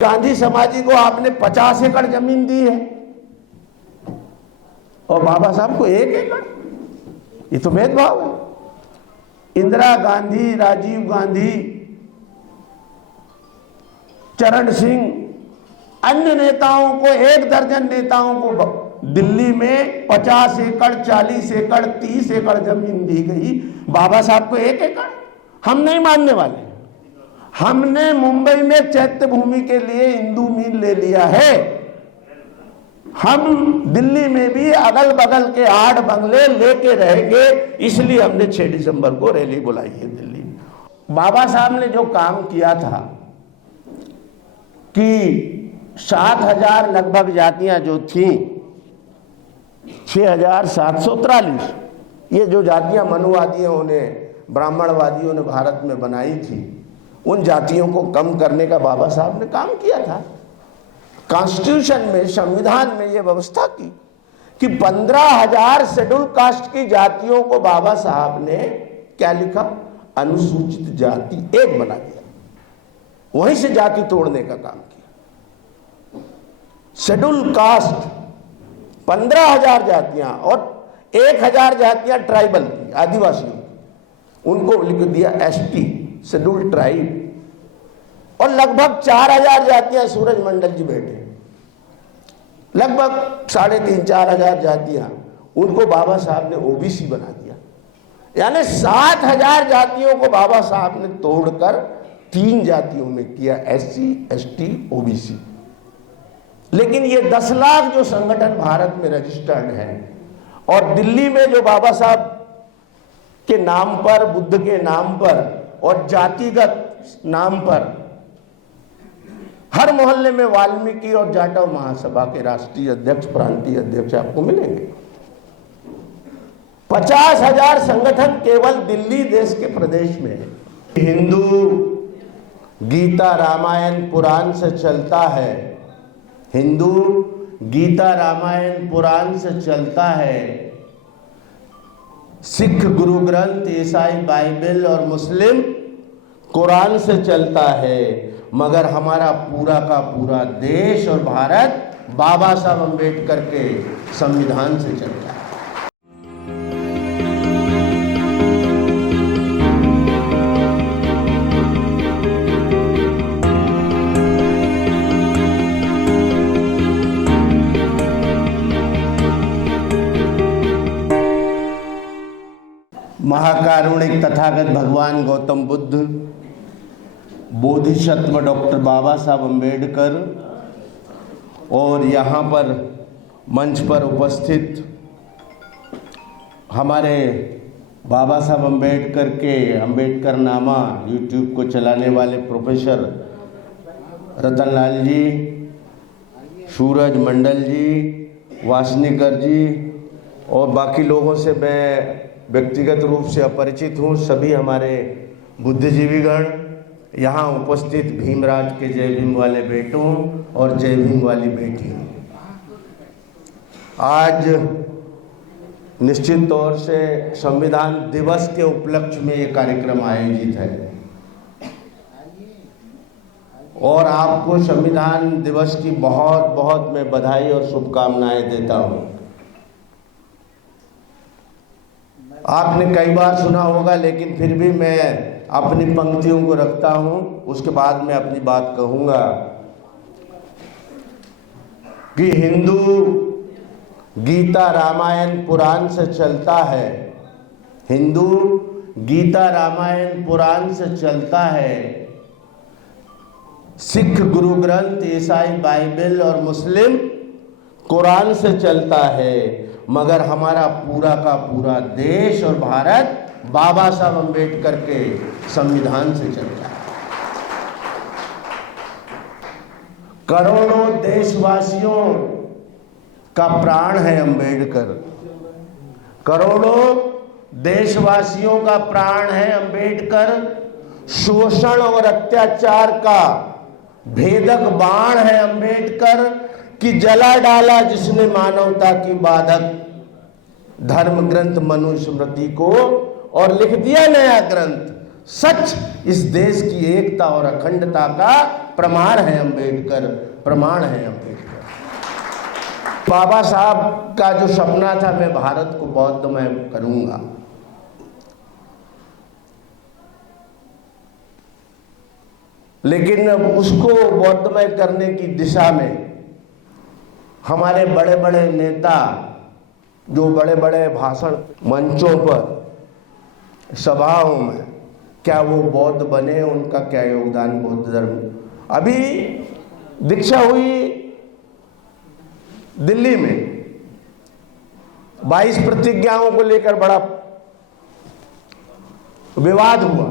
गांधी समाजी को आपने 50 एकड़ जमीन दी है और बाबा साहब को 1 एकड़। ये तो भेदभाव है। इंदिरा गांधी, राजीव गांधी, चरण सिंह, अन्य नेताओं को, 1 दर्जन नेताओं को दिल्ली में 50 एकड़, 40 एकड़, 30 एकड़ जमीन दी गई। बाबा साहब को 1 एकड़। हम नहीं मानने वाले। हमने मुंबई में चैत्य भूमि के लिए हिंदू मील ले लिया है। हम दिल्ली में भी अगल बगल के 8 बंगले लेके रहेंगे। इसलिए हमने 6 दिसंबर को रैली बुलाई है दिल्ली में। बाबा साहब ने जो काम किया था कि 7,000 लगभग जातियां जो थी, 6,743 ये जो जातियां मनुवादियों ने, ब्राह्मणवादियों ने भारत में बनाई थी, उन जातियों को कम करने का बाबा साहब ने काम किया था। कॉन्स्टिट्यूशन में, संविधान में ये व्यवस्था की कि 15,000 शेड्यूल कास्ट की जातियों को बाबा साहब ने क्या लिखा, अनुसूचित जाति 1 बना दिया। वहीं से जाति तोड़ने का काम किया। शेड्यूल कास्ट 15,000 जातियां और 1,000 जातियां ट्राइबल की, आदिवासियों की, उनको लिख दिया एसटी, शेड्यूल ट्राइब। और लगभग 4,000 जातियां, सूरज मंडल जी बैठे, लगभग 3,500-4,000 जातियां, उनको बाबा साहब ने ओबीसी बना दिया। यानी 7,000 जातियों को बाबा साहब ने तोड़कर 3 जातियों में किया, एससी, एसटी, ओबीसी। लेकिन ये 10 लाख जो संगठन भारत में रजिस्टर्ड है, और दिल्ली में जो बाबा साहब के नाम पर, बुद्ध के नाम पर और जातिगत नाम पर हर मोहल्ले में वाल्मीकि और जाटव महासभा के राष्ट्रीय अध्यक्ष, प्रांतीय अध्यक्ष आपको मिलेंगे। 50,000 संगठन केवल दिल्ली देश के प्रदेश में है। हिंदू गीता, रामायण, पुराण से चलता है। हिंदू गीता, रामायण, पुराण से चलता है। सिख गुरु ग्रंथ, ईसाई बाइबल और मुस्लिम कुरान से चलता है। मगर हमारा पूरा का पूरा देश और भारत बाबा साहब अम्बेडकर के संविधान से चलता है। महाकारुणिक तथागत भगवान गौतम बुद्ध, बोधिसत्व डॉक्टर बाबा साहब अम्बेडकर और यहाँ पर मंच पर उपस्थित हमारे बाबा साहब अम्बेडकर के अम्बेडकर नामा यूट्यूब को चलाने वाले प्रोफेसर रतनलाल जी, सूरज मंडल जी, वासनीकर जी और बाकी लोगों से मैं व्यक्तिगत रूप से अपरिचित हूँ। सभी हमारे बुद्धिजीवीगण, यहाँ उपस्थित भीमराज के जय भीम वाले बेटों और जय भीम वाली बेटियों, आज निश्चित तौर से संविधान दिवस के उपलक्ष्य में ये कार्यक्रम आयोजित है और आपको संविधान दिवस की बहुत बहुत मैं बधाई और शुभकामनाएं देता हूँ। आपने कई बार सुना होगा, लेकिन फिर भी मैं अपनी पंक्तियों को रखता हूं, उसके बाद मैं अपनी बात कहूंगा कि हिंदू गीता, रामायण, पुराण से चलता है। हिंदू गीता, रामायण, पुराण से चलता है। सिख गुरु ग्रंथ, ईसाई बाइबल और मुस्लिम कुरान से चलता है। मगर हमारा पूरा का पूरा देश और भारत बाबा साहब अम्बेडकर के संविधान से चलता है। करोड़ों देशवासियों का प्राण है अम्बेडकर। करोड़ों देशवासियों का प्राण है अम्बेडकर। शोषण और अत्याचार का भेदक बाण है अम्बेडकर कि जला डाला जिसने मानवता की बाधक धर्म ग्रंथ मनुस्मृति को और लिख दिया नया ग्रंथ। सच इस देश की एकता और अखंडता का प्रमाण है अंबेडकर, प्रमाण है अंबेडकर। बाबा साहब का जो सपना था, मैं भारत को बौद्धमय करूंगा, लेकिन अब उसको बौद्धमय करने की दिशा में हमारे बड़े बड़े नेता जो बड़े बड़े भाषण मंचों पर, सभाओं में, क्या वो बौद्ध बने? उनका क्या योगदान बौद्ध धर्म? अभी दीक्षा हुई दिल्ली में, 22 प्रतिज्ञाओं को लेकर बड़ा विवाद हुआ।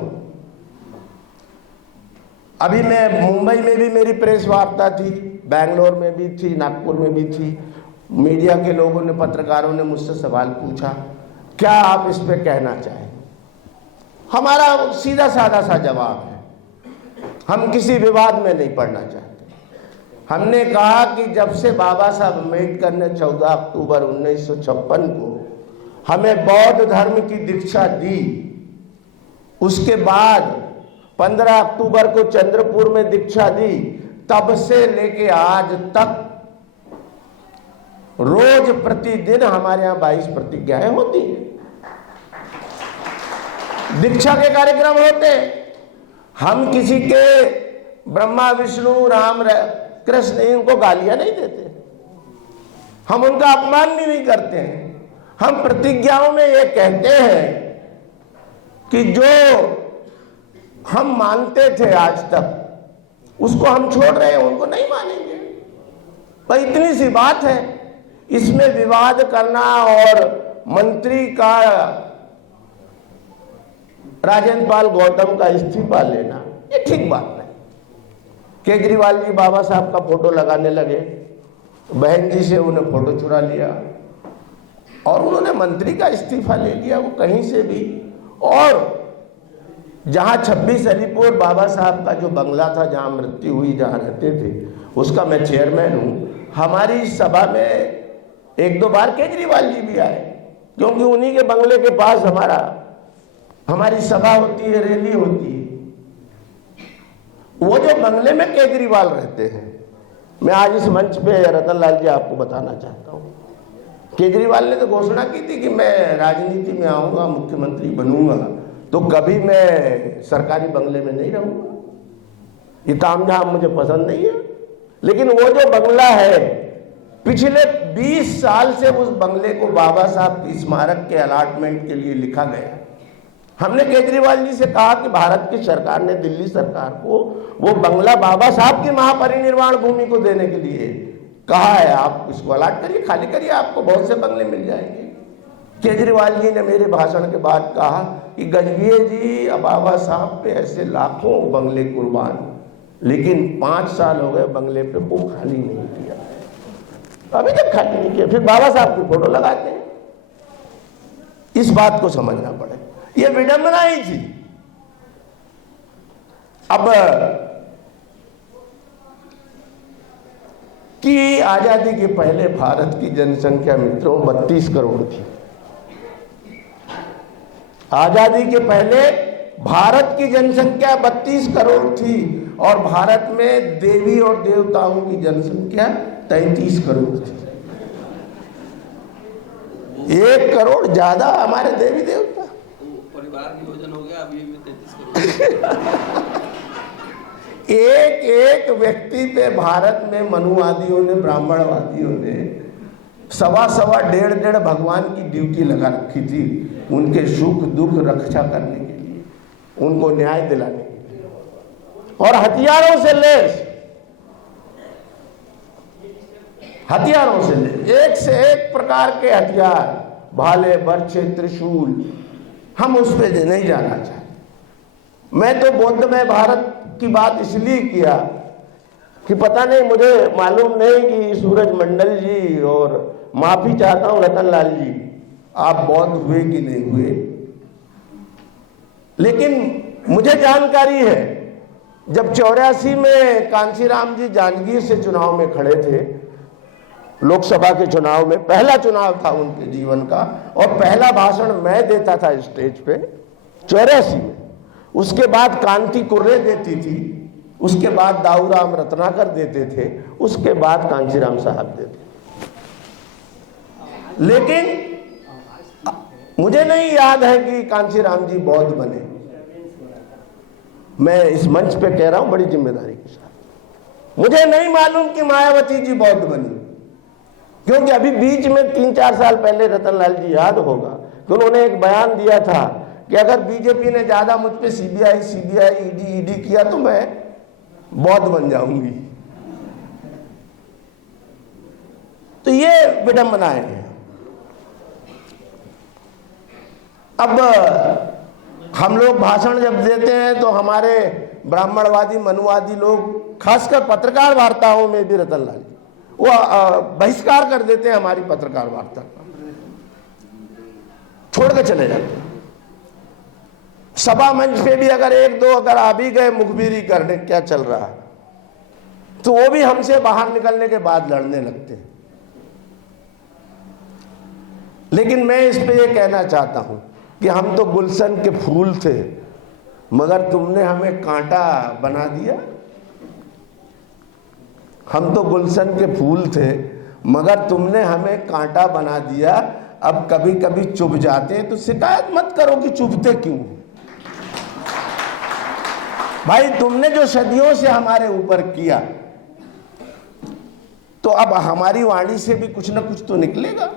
अभी मैं मुंबई में भी मेरी प्रेस वार्ता थी, बेंगलोर में भी थी, नागपुर में भी थी। मीडिया के लोगों ने, पत्रकारों ने मुझसे सवाल पूछा, क्या आप इस पे कहना चाहें? हमारा सीधा साधा सा जवाब है, हम किसी विवाद में नहीं पड़ना चाहते। हमने कहा कि जब से बाबा साहब अम्बेडकर ने 14 अक्टूबर 1956 को हमें बौद्ध धर्म की दीक्षा दी, उसके बाद 15 अक्टूबर को चंद्रपुर में दीक्षा दी, तब से लेके आज तक रोज प्रतिदिन हमारे यहाँ 22 प्रतिज्ञाएं होती हैं, दीक्षा के कार्यक्रम होते हैं। हम किसी के ब्रह्मा विष्णु राम कृष्ण इनको गालियां नहीं देते, हम उनका अपमान भी नहीं करते हैं। हम प्रतिज्ञाओं में ये कहते हैं कि जो हम मानते थे आज तक, उसको हम छोड़ रहे हैं, उनको नहीं मानेंगे। भाई इतनी सी बात है, इसमें विवाद करना और मंत्री का, राजेंद्र पाल गौतम का इस्तीफा लेना, ये ठीक बात नहीं। केजरीवाल जी बाबा साहब का फोटो लगाने लगे, बहन जी से उन्हें फोटो चुरा लिया और उन्होंने मंत्री का इस्तीफा ले लिया, वो कहीं से भी। और जहां 26 अलीपुर बाबा साहब का जो बंगला था, जहां मृत्यु हुई, जहां रहते थे, उसका मैं चेयरमैन हूं। हमारी सभा में 1-2 बार केजरीवाल जी भी आए, क्योंकि उन्हीं के बंगले के पास हमारी सभा होती है, रैली होती है। वो जो बंगले में केजरीवाल रहते हैं, मैं आज इस मंच पे रतनलाल जी आपको बताना चाहता हूं, केजरीवाल ने तो घोषणा की थी कि मैं राजनीति में आऊंगा, मुख्यमंत्री बनूंगा, तो कभी मैं सरकारी बंगले में नहीं रहूंगा, ये तामझाम मुझे पसंद नहीं है। लेकिन वो जो बंगला है, पिछले 20 साल से उस बंगले को बाबा साहब की स्मारक के अलॉटमेंट के लिए लिखा गया। हमने केजरीवाल जी से कहा कि भारत की सरकार ने दिल्ली सरकार को वो बंगला बाबा साहब की महापरिनिर्वाण भूमि को देने के लिए कहा है, आप इसको अलॉट करिए, खाली करिए, आपको बहुत से बंगले मिल जाएंगे। केजरीवाल जी ने मेरे भाषण के बाद कहा कि गजभिये जी, बाबा साहब पे ऐसे लाखों बंगले कुर्बान, लेकिन 5 साल हो गए बंगले पे वो खाली नहीं किया, अभी तक खाली नहीं किया, फिर बाबा साहब की फोटो लगाते हैं। इस बात को समझना पड़े, ये विडंबना ही थी। अब कि आजादी के पहले भारत की जनसंख्या मित्रों 32 करोड़ थी। आजादी के पहले भारत की जनसंख्या 32 करोड़ थी और भारत में देवी और देवताओं की जनसंख्या 33 करोड़ थी। 1 करोड़ ज्यादा हमारे देवी देवता। परिवार नियोजन हो गया, अभी 33 करोड़। एक व्यक्ति पे भारत में मनुवादियों ने, ब्राह्मणवादियों ने 1.25 भगवान की ड्यूटी लगा रखी थी, उनके सुख दुख रक्षा करने के लिए, उनको न्याय दिलाने के लिए, और हथियारों से लेस, एक से एक प्रकार के हथियार, भाले, बर्छे, त्रिशूल, हम उस पर नहीं जाना चाहते। मैं तो बौद्धमय भारत की बात इसलिए किया कि पता नहीं, मुझे मालूम नहीं कि सूरज मंडल जी, और माफी चाहता हूं रतनलाल जी, आप बौद्ध हुए कि नहीं हुए, लेकिन मुझे जानकारी है जब 84 में कांशीराम जी जांजगीर से चुनाव में खड़े थे, लोकसभा के चुनाव में, पहला चुनाव था उनके जीवन का, और पहला भाषण मैं देता था स्टेज पे 84 में। उसके बाद कांति कुर्रे देती थी, उसके बाद दाऊराम रत्नाकर देते थे, उसके बाद कांचीराम साहब देते। लेकिन मुझे नहीं याद है कि कांचीराम जी बौद्ध बने। मैं इस मंच पे कह रहा हूं बड़ी जिम्मेदारी के साथ, मुझे नहीं मालूम कि मायावती जी बौद्ध बनी, क्योंकि अभी बीच में 3-4 साल पहले रतनलाल जी याद होगा कि उन्होंने एक बयान दिया था कि अगर बीजेपी ने ज्यादा मुझ पे सीबीआई ईडी किया तो मैं बौद्ध बन जाऊंगी। तो ये विडंबनाएं हैं। अब हम लोग भाषण जब देते हैं तो हमारे ब्राह्मणवादी मनुवादी लोग, खासकर पत्रकार वार्ताओं में भी रतनलाल जी वो बहिष्कार कर देते हैं, हमारी पत्रकार वार्ता छोड़ के चले जाते हैं। सभा मंच पे भी अगर 1-2 अगर आ भी गए मुखबिरी करने क्या चल रहा है, तो वो भी हमसे बाहर निकलने के बाद लड़ने लगते हैं। लेकिन मैं इस पे ये कहना चाहता हूं कि हम तो गुलशन के फूल थे, मगर तुमने हमें कांटा बना दिया। हम तो गुलशन के फूल थे, मगर तुमने हमें कांटा बना दिया। अब कभी कभी चुभ जाते हैं तो शिकायत मत करो कि चुभते क्यों। भाई तुमने जो सदियों से हमारे ऊपर किया, तो अब हमारी वाणी से भी कुछ ना कुछ तो निकलेगा।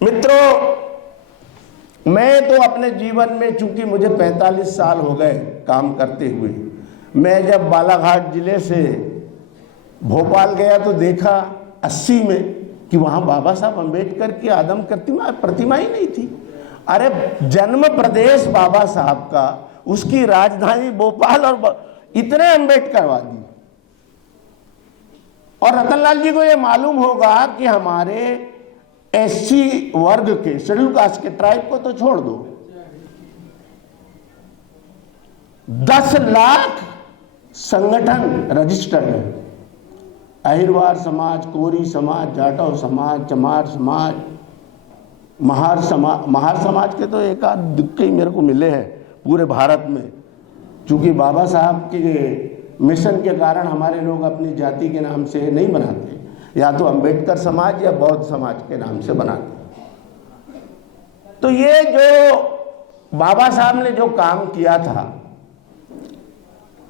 मित्रों, मैं तो अपने जीवन में, चूंकि मुझे 45 साल हो गए काम करते हुए, मैं जब बालाघाट जिले से भोपाल गया तो देखा 80 में कि वहां बाबा साहब अंबेडकर की आदम प्रतिमा ही नहीं थी। अरे जन्म प्रदेश बाबा साहब का, उसकी राजधानी भोपाल, और इतने अंबेडकरवादी। और रतनलाल जी को यह मालूम होगा कि हमारे एससी वर्ग के, शेड्यूल कास्ट के, ट्राइब को तो छोड़ दो, 10 लाख संगठन रजिस्टर्ड है। अहिरवार समाज, कोरी समाज, जाटव समाज, चमार समाज, महार समाज के तो एक आध दिक्कत ही मेरे को मिले हैं पूरे भारत में। चूंकि बाबा साहब के मिशन के कारण हमारे लोग अपनी जाति के नाम से नहीं बनाते, या तो अंबेडकर समाज या बौद्ध समाज के नाम से बनाते। तो ये जो बाबा साहब ने जो काम किया था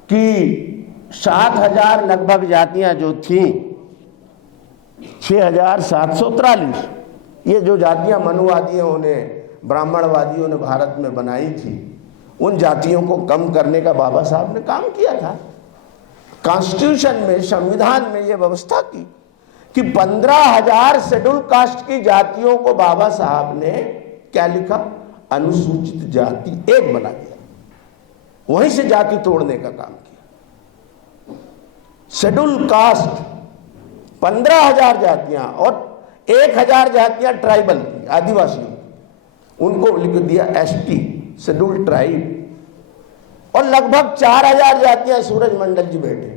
कि 7,000 लगभग जातियां जो थीं, 6,743 ये जो जातियां मनुवादियों ने, ब्राह्मणवादियों ने भारत में बनाई थी, उन जातियों को कम करने का बाबा साहब ने काम किया था। कॉन्स्टिट्यूशन में, संविधान में ये व्यवस्था की कि 15,000 शेड्यूल कास्ट की जातियों को बाबा साहब ने क्या लिखा, अनुसूचित जाति 1 बना दिया। वहीं से जाति तोड़ने का काम किया। शेड्यूल कास्ट 15,000 जातियां और 1,000 जातियां ट्राइबल की, आदिवासी, उनको लिख दिया एसटी, शेड्यूल ट्राइब। और लगभग 4,000 जातियां, सूरज मंडल जी बैठे,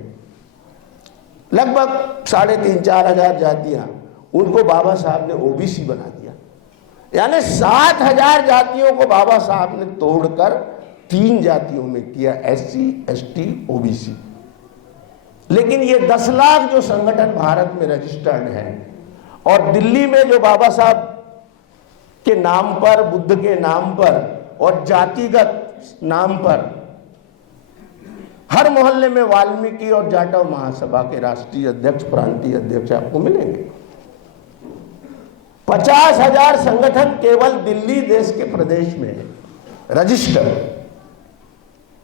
लगभग 3,500-4,000 जातियां, उनको बाबा साहब ने ओबीसी बना दिया। यानी 7,000 जातियों को बाबा साहब ने तोड़कर 3 जातियों में किया, एससी, एसटी, ओबीसी। लेकिन ये 10 लाख जो संगठन भारत में रजिस्टर्ड है, और दिल्ली में जो बाबा साहब के नाम पर, बुद्ध के नाम पर और जातिगत नाम पर हर मोहल्ले में वाल्मीकि और जाटव महासभा के राष्ट्रीय अध्यक्ष, प्रांतीय अध्यक्ष आपको मिलेंगे। 50,000 संगठन केवल दिल्ली देश के प्रदेश में रजिस्टर्ड।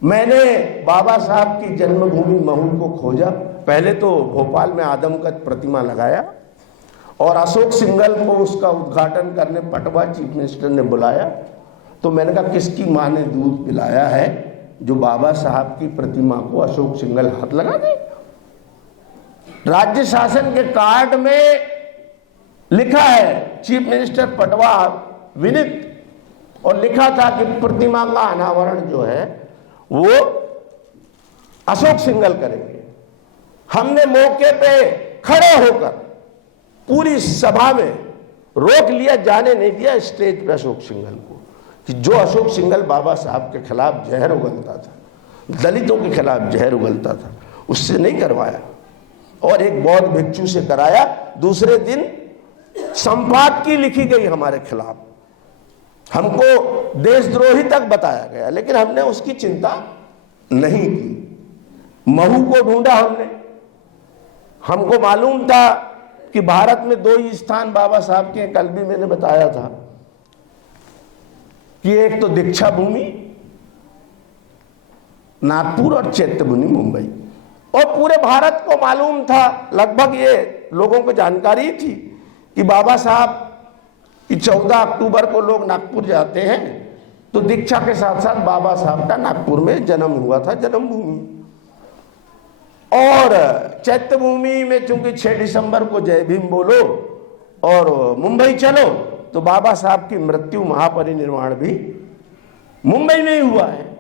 मैंने बाबा साहब की जन्मभूमि महू को खोजा। पहले तो भोपाल में आदमकद प्रतिमा लगाया, और अशोक सिंघल को उसका उद्घाटन करने पटवा चीफ मिनिस्टर ने बुलाया। तो मैंने कहा किसकी माँ ने दूध पिलाया है जो बाबा साहब की प्रतिमा को अशोक सिंघल हाथ लगा दे। राज्य शासन के कार्ड में लिखा है चीफ मिनिस्टर पटवा विनीत, और लिखा था कि प्रतिमा का अनावरण जो है वो अशोक सिंघल करेंगे। हमने मौके पे खड़े होकर पूरी सभा में रोक लिया, जाने नहीं दिया स्टेज पे अशोक सिंघल को, कि जो अशोक सिंघल बाबा साहब के खिलाफ जहर उगलता था, दलितों के खिलाफ जहर उगलता था, उससे नहीं करवाया। और एक बौद्ध भिक्षु से कराया। दूसरे दिन संपादकी लिखी गई हमारे खिलाफ, हमको देशद्रोही तक बताया गया, लेकिन हमने उसकी चिंता नहीं की। महू को ढूंढा हमने। हमको मालूम था कि भारत में 2 ही स्थान बाबा साहब के, कल भी मैंने बताया था कि एक तो दीक्षा भूमि नागपुर और चैत्यभूमि मुंबई। और पूरे भारत को मालूम था, लगभग ये लोगों को जानकारी थी कि बाबा साहब की 14 अक्टूबर को लोग नागपुर जाते हैं, तो दीक्षा के साथ साथ बाबा साहब का नागपुर में जन्म हुआ था, जन्मभूमि। और चैत्यभूमि में चूंकि 6 दिसंबर को जय भीम बोलो और मुंबई चलो, तो बाबा साहब की मृत्यु, महापरिनिर्वाण भी मुंबई में ही हुआ है।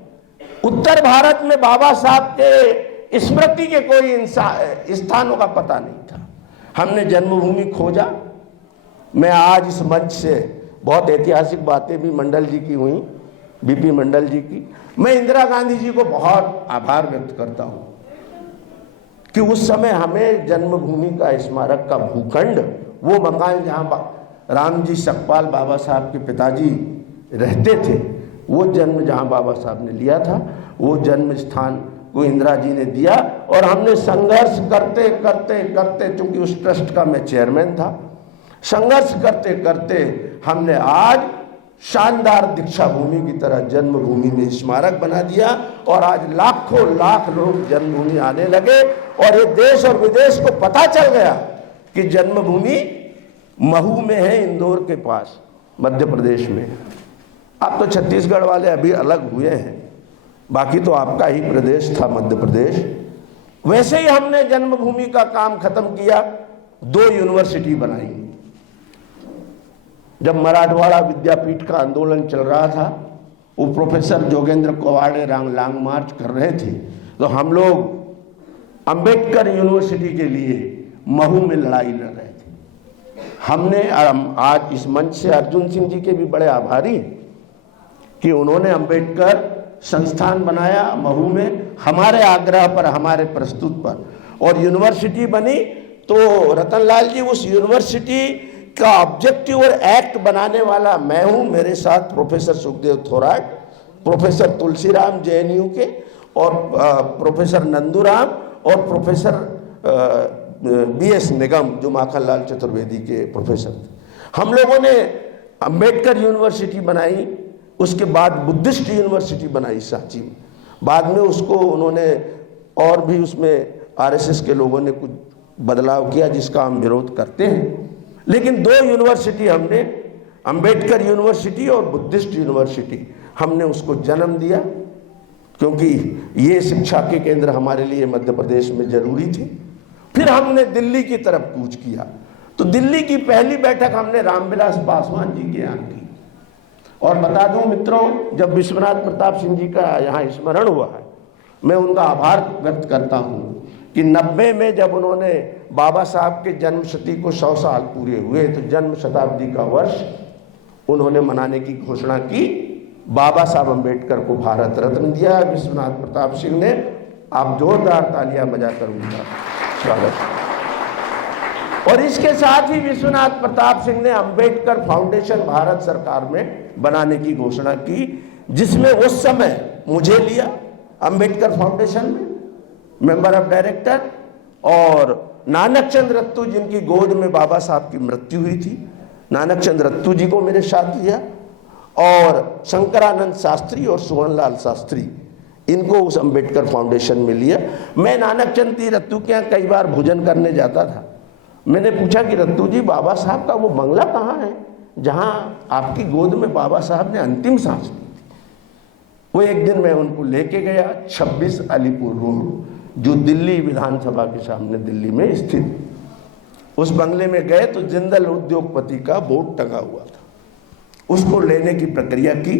उत्तर भारत में बाबा साहब के स्मृति के कोई स्थानों का पता नहीं था। हमने जन्मभूमि खोजा। मैं आज इस मंच से बहुत ऐतिहासिक बातें भी मंडल जी की हुई, बीपी मंडल जी की। मैं इंदिरा गांधी जी को बहुत आभार व्यक्त करता हूं कि उस समय हमें जन्मभूमि का स्मारक का भूखंड, वो मकान जहां रामजी सकपाल बाबा साहब के पिताजी रहते थे, वो जन्म जहां बाबा साहब ने लिया था, वो जन्म स्थान को इंदिरा जी ने दिया। और हमने संघर्ष करते करते करते, चूंकि उस ट्रस्ट का मैं चेयरमैन था, संघर्ष करते करते हमने आज शानदार दीक्षा भूमि की तरह जन्मभूमि में स्मारक बना दिया। और आज लाखों लाख लोग जन्मभूमि आने लगे और ये देश और विदेश को पता चल गया कि जन्मभूमि महू में है, इंदौर के पास, मध्य प्रदेश में। अब तो छत्तीसगढ़ वाले अभी अलग हुए हैं, बाकी तो आपका ही प्रदेश था मध्य प्रदेश। वैसे ही हमने जन्मभूमि का काम खत्म किया, 2 यूनिवर्सिटी बनाई। जब मराठवाड़ा विद्यापीठ का आंदोलन चल रहा था, वो प्रोफेसर जोगेंद्र कवाड़े लॉन्ग मार्च कर रहे थे, तो हम लोग अंबेडकर यूनिवर्सिटी के लिए महू में लड़ाई लड़ रहे थे। हमने आज इस मंच से अर्जुन सिंह जी के भी बड़े आभारी कि उन्होंने अंबेडकर संस्थान बनाया महू में, हमारे आग्रह पर, हमारे प्रस्तुत पर, और यूनिवर्सिटी बनी। तो रतनलाल जी, उस यूनिवर्सिटी का ऑब्जेक्टिव और एक्ट बनाने वाला मैं हूं, मेरे साथ professor Sukhdev Thorat, professor Tulsiram JNU के, और प्रोफेसर नंदूराम, और प्रोफेसर बीएस निगम जो माखनलाल चतुर्वेदी के प्रोफेसर थे। हम लोगों ने अंबेडकर यूनिवर्सिटी बनाई। उसके बाद बुद्धिस्ट यूनिवर्सिटी बनाई सांची में। बाद में उसको उन्होंने और भी उसमें आरएसएस के लोगों ने कुछ बदलाव किया, जिसका हम विरोध करते हैं। लेकिन 2 यूनिवर्सिटी हमने, अंबेडकर यूनिवर्सिटी और बुद्धिस्ट यूनिवर्सिटी, हमने उसको जन्म दिया, क्योंकि ये शिक्षा के केंद्र हमारे लिए मध्य प्रदेश में जरूरी थे। फिर हमने दिल्ली की तरफ कूच किया। तो दिल्ली की पहली बैठक हमने रामविलास पासवान जी के यहाँ की। और बता दूं मित्रों, जब विश्वनाथ प्रताप सिंह जी का यहाँ स्मरण हुआ है, मैं उनका आभार व्यक्त करता हूँ कि 90 में जब उन्होंने बाबा साहब के जन्म शती को 100 साल पूरे हुए, तो जन्म शताब्दी का वर्ष उन्होंने मनाने की घोषणा की। बाबा साहब अम्बेडकर को भारत रत्न दिया विश्वनाथ प्रताप सिंह ने। आप जोरदार तालियां बजाकर उनका स्वागत। और इसके साथ ही विश्वनाथ प्रताप सिंह ने अम्बेडकर फाउंडेशन भारत सरकार में बनाने की घोषणा की, जिसमें उस समय मुझे लिया अम्बेडकर फाउंडेशन में मेंबर ऑफ डायरेक्टर, और नानक चंद रत्तू, जिनकी गोद में बाबा साहब की मृत्यु हुई थी, नानक चंद रत्तू जी को मेरे साथ लिया, और शंकरानंद शास्त्री और सुवर्णलाल शास्त्री, इनको उस अम्बेडकर फाउंडेशन में लिया। मैं नानक चंद रत्तू के यहाँ कई बार भोजन करने जाता था। मैंने पूछा कि रत्तू जी, बाबा साहब का वो बंगला कहाँ है जहाँ आपकी गोद में बाबा साहब ने अंतिम सांस ली? वो एक दिन मैं उनको लेके गया 26 अलीपुर रोड, जो दिल्ली विधानसभा के सामने दिल्ली में स्थित। उस बंगले में गए तो जिंदल उद्योगपति का बोर्ड टंगा हुआ था। उसको लेने की प्रक्रिया की।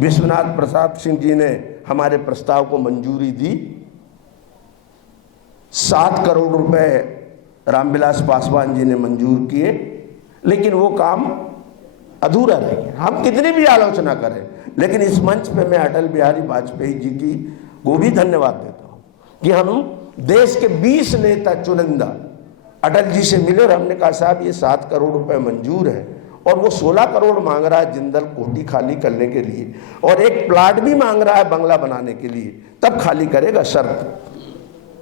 विश्वनाथ प्रताप सिंह जी ने हमारे प्रस्ताव को मंजूरी दी। 7 करोड़ रुपए रामविलास पासवान जी ने मंजूर किए, लेकिन वो काम अधूरा रह गया। हम कितनी भी आलोचना करें, लेकिन इस मंच पे मैं अटल बिहारी वाजपेयी जी की को भी धन्यवाद देता हूं कि हम देश के 20 नेता चुनिंदा अटल जी से मिले और हमने कहा साहब ये 7 करोड़ रुपए मंजूर है और वो 16 करोड़ मांग रहा है जिंदल कोठी खाली करने के लिए और एक प्लाट भी मांग रहा है बंगला बनाने के लिए, तब खाली करेगा शर्त।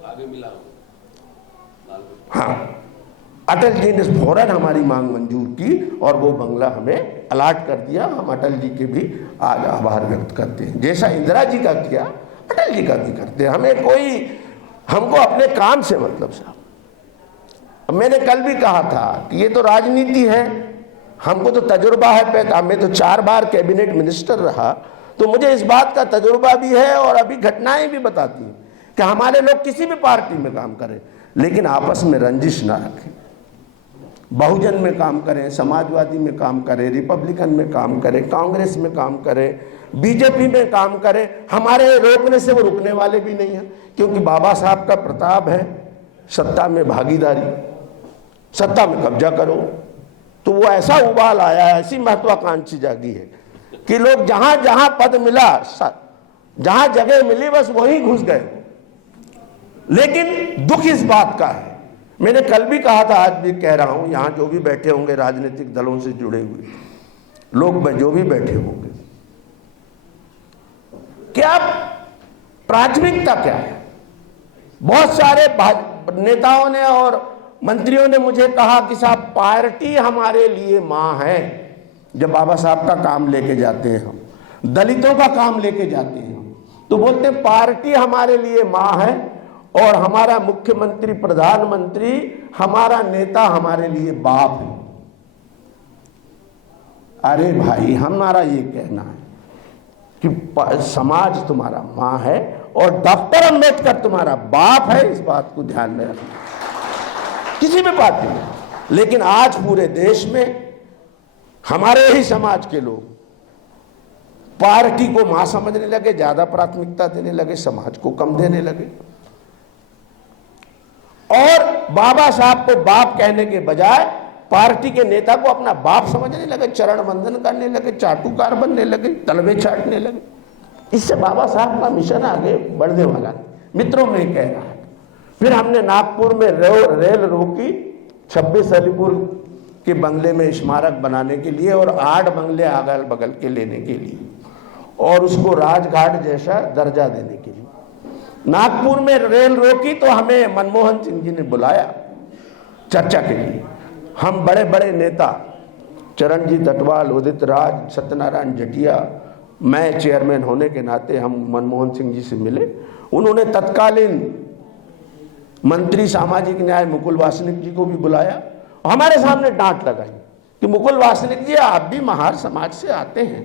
आगे मिला हाँ, अटल जी ने फौरन हमारी मांग मंजूर की और वो बंगला हमें अलाट कर दिया। हम अटल जी के भी आज आभार व्यक्त करते हैं। जैसा इंदिरा जी का किया अटल जी का भी करते हैं। हमको अपने काम से मतलब साहब। मैंने कल भी कहा था कि ये तो राजनीति है, हमको तो तजुर्बा है, मैं तो 4 बार कैबिनेट मिनिस्टर रहा, तो मुझे इस बात का तजुर्बा भी है और अभी घटनाएं भी बताती हैं कि हमारे लोग किसी भी पार्टी में काम करें लेकिन आपस में रंजिश ना रखें। बहुजन में काम करें, समाजवादी में काम करें, रिपब्लिकन में काम करें, कांग्रेस में काम करें, बीजेपी में काम करें, हमारे रोकने से वो रुकने वाले भी नहीं हैं, क्योंकि बाबा साहब का प्रताप है सत्ता में भागीदारी, सत्ता में कब्जा करो। तो वो ऐसा उबाल आया है, ऐसी महत्वाकांक्षी जागी है कि लोग जहां जहां पद मिला, जहां जगह मिली बस वहीं घुस गए। लेकिन दुख इस बात का है, मैंने कल भी कहा था, आज भी कह रहा हूं, यहां जो भी बैठे होंगे राजनीतिक दलों से जुड़े हुए लोग जो भी बैठे होंगे, क्या प्राथमिकता क्या है? बहुत सारे नेताओं ने और मंत्रियों ने मुझे कहा कि साहब पार्टी हमारे लिए मां है। जब बाबा साहब का काम लेके जाते हैं हम, दलितों का काम लेके जाते हैं हम, तो बोलते हैं पार्टी हमारे लिए मां है और हमारा मुख्यमंत्री, प्रधानमंत्री, हमारा नेता हमारे लिए बाप है। अरे भाई, हमारा ये कहना है कि समाज तुम्हारा मां है और डॉक्टर अंबेडकर तुम्हारा बाप है, इस बात को ध्यान में रखना किसी भी पार्टी में। लेकिन आज पूरे देश में हमारे ही समाज के लोग पार्टी को मां समझने लगे, ज्यादा प्राथमिकता देने लगे, समाज को कम देने लगे और बाबा साहब को बाप कहने के बजाय पार्टी के नेता को अपना बाप समझने लगे, चरण वंदन करने लगे, चाटुकार बनने लगे, तलवे चाटने लगे। इससे बाबा साहब का मिशन आगे बढ़ने वाला है। मित्रों में कह रहा है, फिर हमने नागपुर में रेल रोकी 26 अलीपुर के बंगले में स्मारक बनाने के लिए और 8 बंगले अगल बगल के लेने के लिए और उसको राजघाट जैसा दर्जा देने के लिए। नागपुर में रेल रोकी तो हमें मनमोहन सिंह जी ने बुलाया चर्चा के लिए। हम बड़े बड़े नेता चरणजीत अटवाल, उदित राज, सत्यनारायण जटिया, मैं चेयरमैन होने के नाते हम मनमोहन सिंह जी से मिले। उन्होंने तत्कालीन मंत्री सामाजिक न्याय मुकुल वासनिक जी को भी बुलाया और हमारे सामने डांट लगाई कि मुकुल वासनिक जी आप भी महार समाज से आते हैं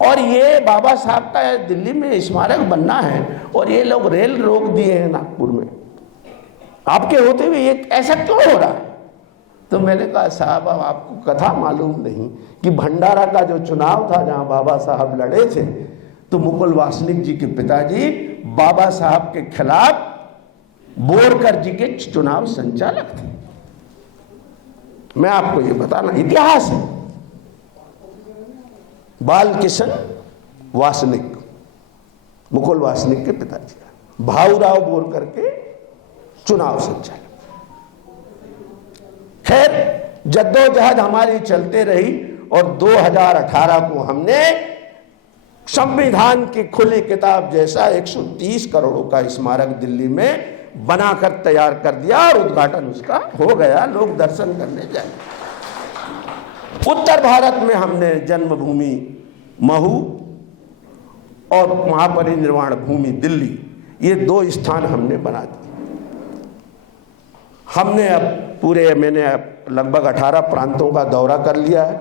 और ये बाबा साहब का दिल्ली में स्मारक बनना है और ये लोग रेल रोक दिए हैं नागपुर में, आपके होते हुए ये ऐसा क्यों हो रहा है? तो मैंने कहा साहब अब आपको कथा मालूम नहीं कि भंडारा का जो चुनाव था जहां बाबा साहब लड़े थे, तो मुकुल वासनिक जी के पिताजी बाबा साहब के खिलाफ बोरकर जी के चुनाव संचालक थे। मैं आपको ये बताना इतिहास है। बाल किशन वासनिक, मुकुल वासनिक के पिताजी का, भाऊराव बोरकर के चुनाव संचालक। खैर जद्दोजहद हमारी चलते रही और 2018 को हमने संविधान की खुली किताब जैसा 130 करोड़ों का स्मारक दिल्ली में बनाकर तैयार कर दिया और उद्घाटन उसका हो गया, लोग दर्शन करने जाए। उत्तर भारत में हमने जन्मभूमि महू और महापरिनिर्वाण भूमि दिल्ली, ये 2 स्थान हमने बना दिए। हमने मैंने लगभग 18 प्रांतों का दौरा कर लिया है।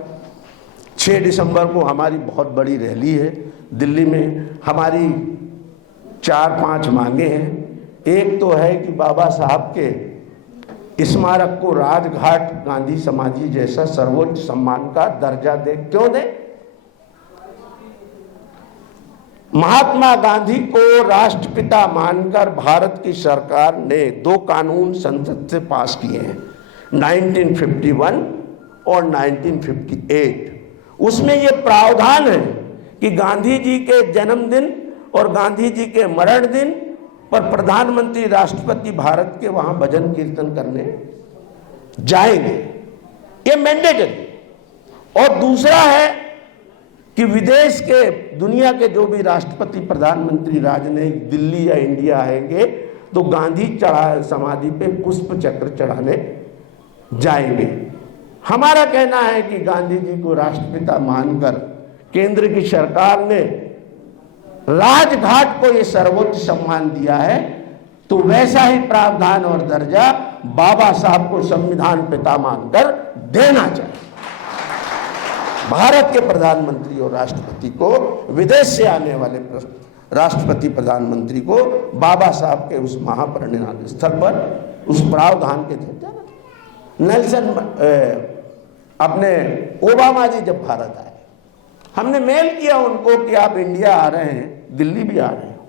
6 दिसंबर को हमारी बहुत बड़ी रैली है दिल्ली में। हमारी 4-5 मांगे हैं। एक तो है कि बाबा साहब के स्मारक को राजघाट गांधी समाधि जैसा सर्वोच्च सम्मान का दर्जा दे। क्यों दे? महात्मा गांधी को राष्ट्रपिता मानकर भारत की सरकार ने 2 कानून संसद से पास किए हैं, 1951 और 1958। उसमें यह प्रावधान है कि गांधी जी के जन्मदिन और गांधी जी के मरण दिन पर प्रधानमंत्री राष्ट्रपति भारत के वहां भजन कीर्तन करने जाएंगे, ये मैंडेटरी। और दूसरा है कि विदेश के दुनिया के जो भी राष्ट्रपति प्रधानमंत्री राजनयिक दिल्ली या इंडिया आएंगे तो गांधी समाधि पे पुष्प चक्र चढ़ाने जाएंगे। हमारा कहना है कि गांधी जी को राष्ट्रपिता मानकर केंद्र की सरकार ने राजघाट को यह सर्वोच्च सम्मान दिया है, तो वैसा ही प्रावधान और दर्जा बाबा साहब को संविधान पिता मानकर देना चाहिए। भारत के प्रधानमंत्री और राष्ट्रपति को, विदेश से आने वाले राष्ट्रपति प्रधानमंत्री को बाबा साहब के उस महापरिनिर्वाण स्थल पर उस प्रावधान के तहत जाना। नेल्सन अपने ओबामा जी जब भारत आए, हमने मेल किया उनको कि आप इंडिया आ रहे हैं, दिल्ली भी आ रहे हैं,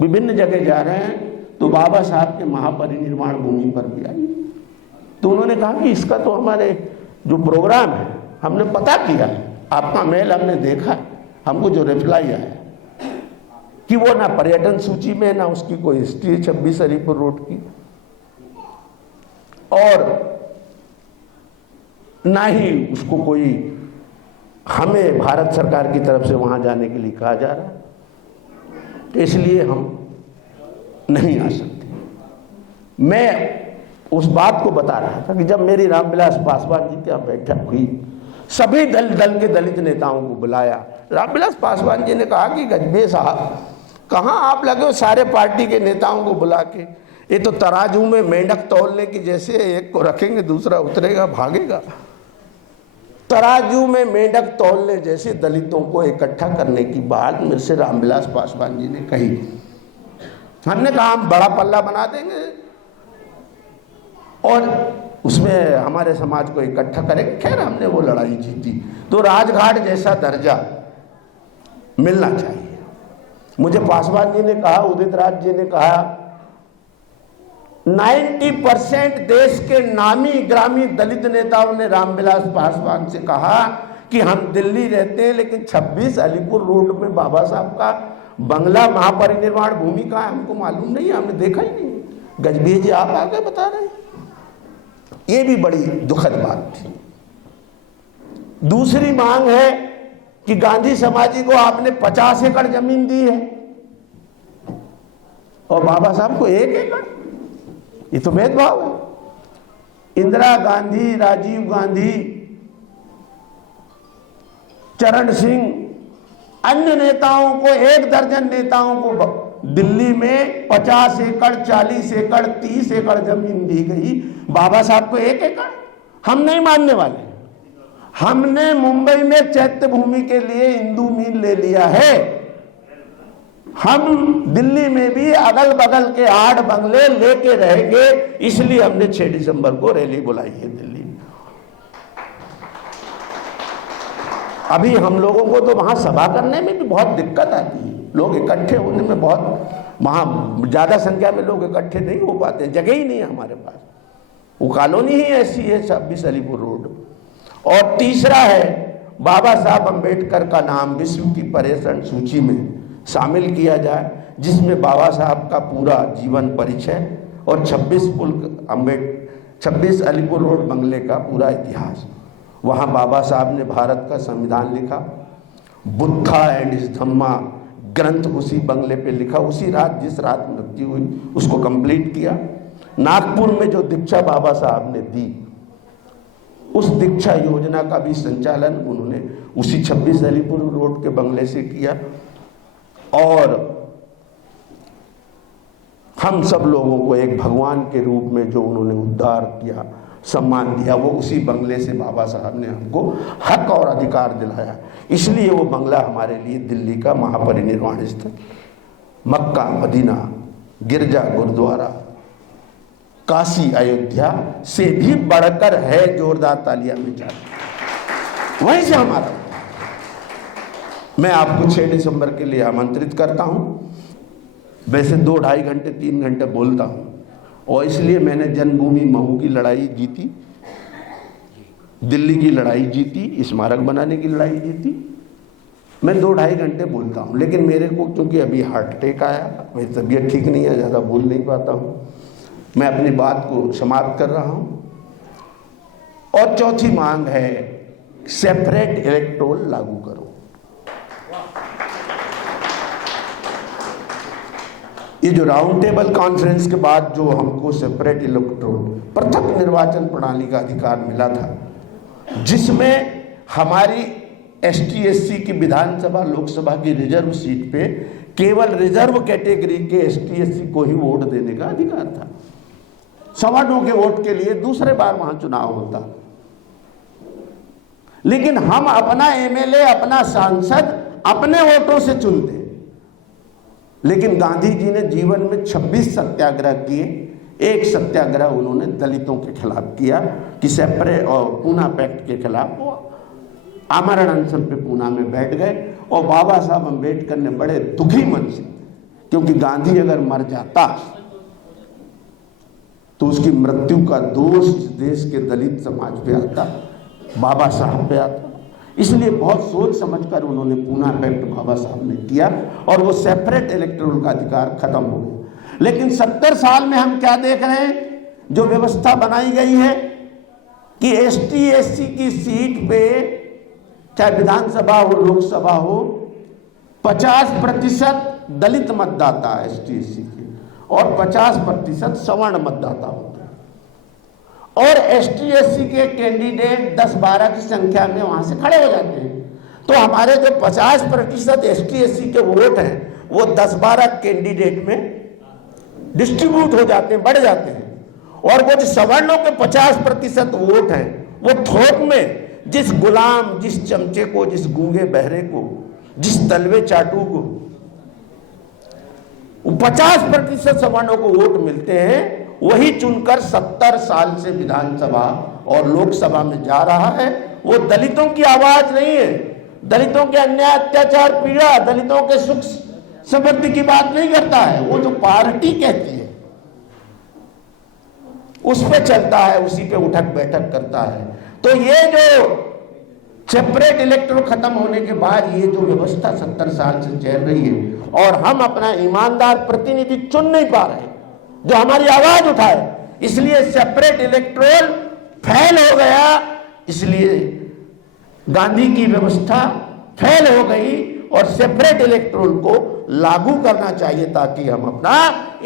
विभिन्न जगह जा रहे हैं, तो बाबा साहब के महापरिनिर्वाण भूमि पर भी आइए। तो उन्होंने कहा कि इसका तो हमारे जो प्रोग्राम है हमने पता किया, आपका मेल हमने देखा, हमको जो रिप्लाई आया कि वो ना पर्यटन सूची में, ना उसकी कोई हिस्ट्री 26 अलीपुर रोड की, और ना ही उसको कोई हमें भारत सरकार की तरफ से वहां जाने के लिए कहा जा रहा, तो इसलिए हम नहीं आ सकते। मैं उस बात को बता रहा था कि जब मेरी रामविलास पासवान जी की बैठक हुई, सभी दल के दलित नेताओं को बुलाया, रामविलास पासवान जी ने कहा कि गजबे साहब कहाँ आप लगे हो सारे पार्टी के नेताओं को बुला के, ये तो तराजू में मेंढक तौलने की जैसे, एक को रखेंगे दूसरा उतरेगा भागेगा। तराजू में मेंढक तौलने जैसे दलितों को इकट्ठा करने की बात मेरे से रामविलास पासवान जी ने कही। हमने कहा हम बड़ा पल्ला बना देंगे और उसमें हमारे समाज को इकट्ठा करेंगे। खैर हमने वो लड़ाई जीती। तो राजघाट जैसा दर्जा मिलना चाहिए। मुझे पासवान जी ने कहा, उदित राज जी ने कहा, 90% देश के नामी ग्रामी दलित नेताओं ने रामविलास पासवान से कहा कि हम दिल्ली रहते हैं लेकिन 26 अलीपुर रोड में बाबा साहब का बंगला महापरिनिर्वाण भूमि का हमको मालूम नहीं है, हमने देखा ही नहीं। गजबी जी आप आगे बता रहे हैं, ये भी बड़ी दुखद बात थी। दूसरी मांग है कि गांधी समाधि को आपने 50 एकड़ जमीन दी है और बाबा साहब को 1 एकड़, ये तो भेदभाव है। इंदिरा गांधी, राजीव गांधी, चरण सिंह, अन्य नेताओं को, 1 दर्जन नेताओं को दिल्ली में 50 एकड़, 40 एकड़, 30 एकड़ जमीन दी गई, बाबा साहब को 1 एकड़। हम नहीं मानने वाले। हमने मुंबई में चैत्य भूमि के लिए हिंदू मील ले लिया है। हम दिल्ली में भी अगल बगल के 8 बंगले लेके रहेंगे, इसलिए हमने 6 दिसंबर को रैली बुलाई है दिल्ली में। अभी हम लोगों को तो वहां सभा करने में भी बहुत दिक्कत आती है, लोग इकट्ठे होने में बहुत, वहां ज्यादा संख्या में लोग इकट्ठे नहीं हो पाते, जगह ही नहीं है हमारे पास। वो कॉलोनी ही ऐसी है 26 अलीपुर रोड। और तीसरा है बाबा साहब अम्बेडकर का नाम विश्व की पर्यटन सूची में शामिल किया जाए, जिसमें बाबा साहब का पूरा जीवन परिचय और 26 अलीपुर रोड बंगले का पूरा इतिहास। वहाँ बाबा साहब ने भारत का संविधान लिखा, बुद्धा एंड हिज धम्मा ग्रंथ उसी बंगले पे लिखा, उसी रात जिस रात मृत्यु हुई उसको कंप्लीट किया। नागपुर में जो दीक्षा बाबा साहब ने दी, उस दीक्षा योजना का भी संचालन उन्होंने उसी 26 अलीपुर रोड के बंगले से किया। और हम सब लोगों को एक भगवान के रूप में जो उन्होंने उद्धार किया, सम्मान दिया, वो उसी बंगले से बाबा साहब ने हमको हक और अधिकार दिलाया। इसलिए वो बंगला हमारे लिए दिल्ली का महापरिनिर्वाण स्थल, मक्का, मदीना, गिरजा, गुरुद्वारा, काशी, अयोध्या से भी बढ़कर है। जोरदार तालियां में चाहिए। वहीं से हमारा, मैं आपको 6 दिसंबर के लिए आमंत्रित करता हूं। वैसे 2-2.5 घंटे 3 घंटे बोलता हूं, और इसलिए मैंने जन्मभूमि महू की लड़ाई जीती, दिल्ली की लड़ाई जीती, स्मारक बनाने की लड़ाई जीती, मैं 2-2.5 घंटे बोलता हूँ, लेकिन मेरे को क्योंकि अभी हार्ट अटैक आया, मेरी तबीयत ठीक नहीं है, ज़्यादा बोल नहीं पाता हूँ। मैं अपनी बात को समाप्त कर रहा हूँ। और चौथी मांग है, सेपरेट इलेक्टोरल लागू करो। ये जो राउंड टेबल कॉन्फ्रेंस के बाद जो हमको सेपरेट इलेक्टोरल, पृथक निर्वाचन प्रणाली का अधिकार मिला था, जिसमें हमारी ST/SC की विधानसभा लोकसभा की रिजर्व सीट पे केवल रिजर्व कैटेगरी के ST/SC को ही वोट देने का अधिकार था। सवर्णों के वोट के लिए दूसरे बार वहां चुनाव होता, लेकिन हम अपना MLA, अपना सांसद अपने वोटों से चुनते। लेकिन गांधी जी ने जीवन में 26 सत्याग्रह किए। एक सत्याग्रह उन्होंने दलितों के खिलाफ किया कि सेपरेट और पूना पैक्ट के खिलाफ वो आमरण अनशन पे पूना में बैठ गए। और बाबा साहब अम्बेडकर ने बड़े दुखी मन से, क्योंकि गांधी अगर मर जाता तो उसकी मृत्यु का दोष देश के दलित समाज पे आता, बाबा साहब पे आता। इसलिए बहुत सोच समझकर उन्होंने पूना पैक्ट बाबा साहब ने किया और वो सेपरेट इलेक्टोरल का अधिकार खत्म हो गया। लेकिन 70 साल में हम क्या देख रहे हैं, जो व्यवस्था बनाई गई है कि ST/SC की सीट पे, चाहे विधानसभा हो लोकसभा हो, 50% दलित मतदाता है ST/SC के और 50% सवर्ण मतदाता होते हैं। और ST/SC के कैंडिडेट 10-12 की संख्या में वहां से खड़े हो जाते हैं। तो हमारे जो 50% ST/SC के वोट हैं वो 10-12 कैंडिडेट में डिस्ट्रीब्यूट हो जाते हैं, बढ़ जाते हैं। और वो जो सवर्णों के 50% वोट हैं वो थोक में जिस गुलाम, जिस चमचे को, जिस गूंगे बहरे को, जिस तलवे चाटू को 50% सवर्णों को वोट मिलते हैं, वही चुनकर 70 साल से विधानसभा और लोकसभा में जा रहा है। वो दलितों की आवाज नहीं है, दलितों के अन्याय, अत्याचार, पीड़ा, दलितों के सुख समृद्धि की बात नहीं करता है। वो जो पार्टी कहती है उस पे चलता है, उसी पे उठक बैठक करता है। तो ये जो सेपरेट इलेक्टोरल खत्म होने के बाद ये जो व्यवस्था 70 साल से चल रही है और हम अपना ईमानदार प्रतिनिधि चुन नहीं पा रहे जो हमारी आवाज उठाए, इसलिए सेपरेट इलेक्टोरल फेल हो गया। इसलिए गांधी की व्यवस्था फेल हो गई और सेपरेट इलेक्टोरल को लागू करना चाहिए ताकि हम अपना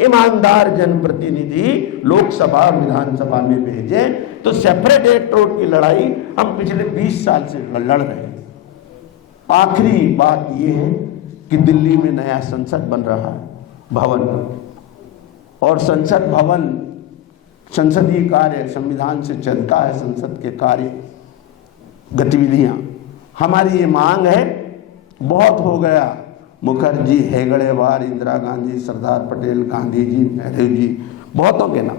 ईमानदार जनप्रतिनिधि लोकसभा और विधानसभा में भेजें। तो सेपरेट इलेक्टोरल की लड़ाई हम पिछले 20 साल से लड़ रहे हैं। आखिरी बात यह है कि दिल्ली में नया संसद बन रहा है भवन, और संसद भवन, संसदीय कार्य संविधान से चलता है, संसद के कार्य गतिविधियां। हमारी ये मांग है, बहुत हो गया, मुखर्जी, हेगड़ेवार, इंदिरा गांधी, सरदार पटेल, गांधी जी, नेहरू जी, बहुतों के नाम।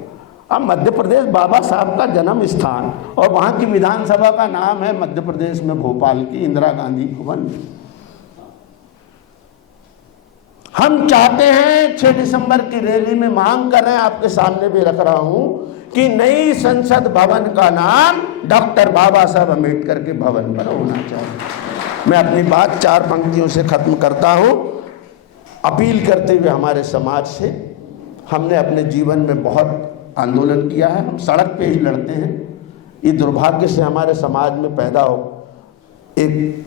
अब मध्य प्रदेश बाबा साहब का जन्म स्थान और वहां की विधानसभा का नाम है मध्य प्रदेश में भोपाल की इंदिरा गांधी भवन। हम चाहते हैं 6 दिसंबर की रैली में मांग कर रहे हैं, आपके सामने भी रख रहा हूं कि नई संसद भवन का नाम डॉक्टर बाबा साहब अम्बेडकर के भवन पर होना चाहिए। मैं अपनी बात 4 पंक्तियों से खत्म करता हूं, अपील करते हुए हमारे समाज से। हमने अपने जीवन में बहुत आंदोलन किया है, हम सड़क पे ही लड़ते हैं। ये दुर्भाग्य से हमारे समाज में पैदा हो एक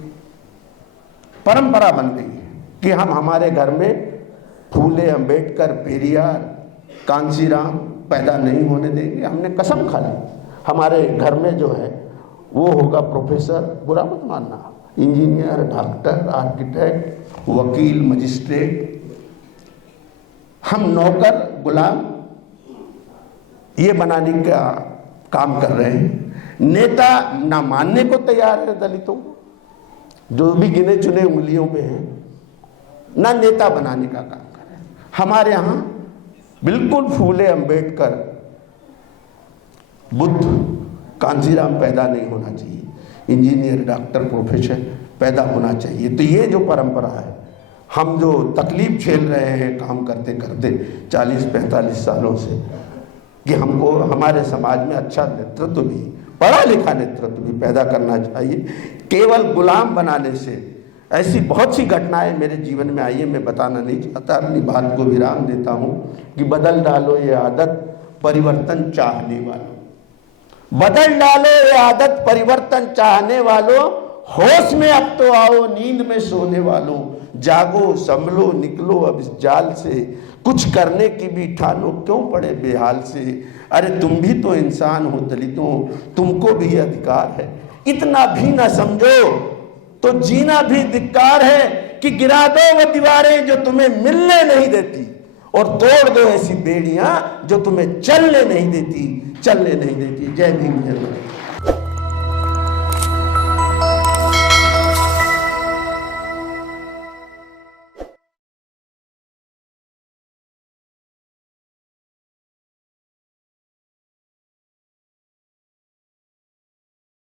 परंपरा बन गई है कि हम हमारे घर में फूले, अंबेडकर, पेरियार, कांसीराम पैदा नहीं होने देंगे। हमने कसम खा ली हमारे घर में जो है वो होगा प्रोफेसर, बुरा मत मानना, इंजीनियर, डॉक्टर, आर्किटेक्ट, वकील, मजिस्ट्रेट। हम नौकर, गुलाम ये बनाने का काम कर रहे हैं। नेता ना मानने को तैयार है दलितों को, जो भी गिने चुने उंगलियों पे हैं, ना नेता बनाने का काम कर रहे हैं। हमारे यहाँ बिल्कुल फूले, अंबेडकर, बुद्ध, कांसीराम पैदा नहीं होना चाहिए, इंजीनियर, डॉक्टर, प्रोफेसर पैदा होना चाहिए। तो ये जो परंपरा है, हम जो तकलीफ झेल रहे हैं काम करते करते 40-45 सालों से, कि हमको हमारे समाज में अच्छा नेतृत्व भी, पढ़ा लिखा नेतृत्व भी पैदा करना चाहिए। केवल गुलाम बनाने से ऐसी बहुत सी घटनाएं मेरे जीवन में आई है, मैं बताना नहीं चाहता, अपनी बात को विराम देता हूं कि बदल डालो ये आदत परिवर्तन चाहने वालों, बदल डालो ये आदत परिवर्तन चाहने वालों, होश में अब तो आओ नींद में सोने वालों, जागो संभलो निकलो अब इस जाल से, कुछ करने की भी ठानो क्यों पड़े बेहाल से, अरे तुम भी तो इंसान हो दलितों, तुमको भी अधिकार है, इतना भी ना समझो तो जीना भी धिक्कार है कि गिरा दो वो दीवारें जो तुम्हें मिलने नहीं देती, और तोड़ दो ऐसी बेड़ियां जो तुम्हें चलने नहीं देती। जय भीम जय भारत।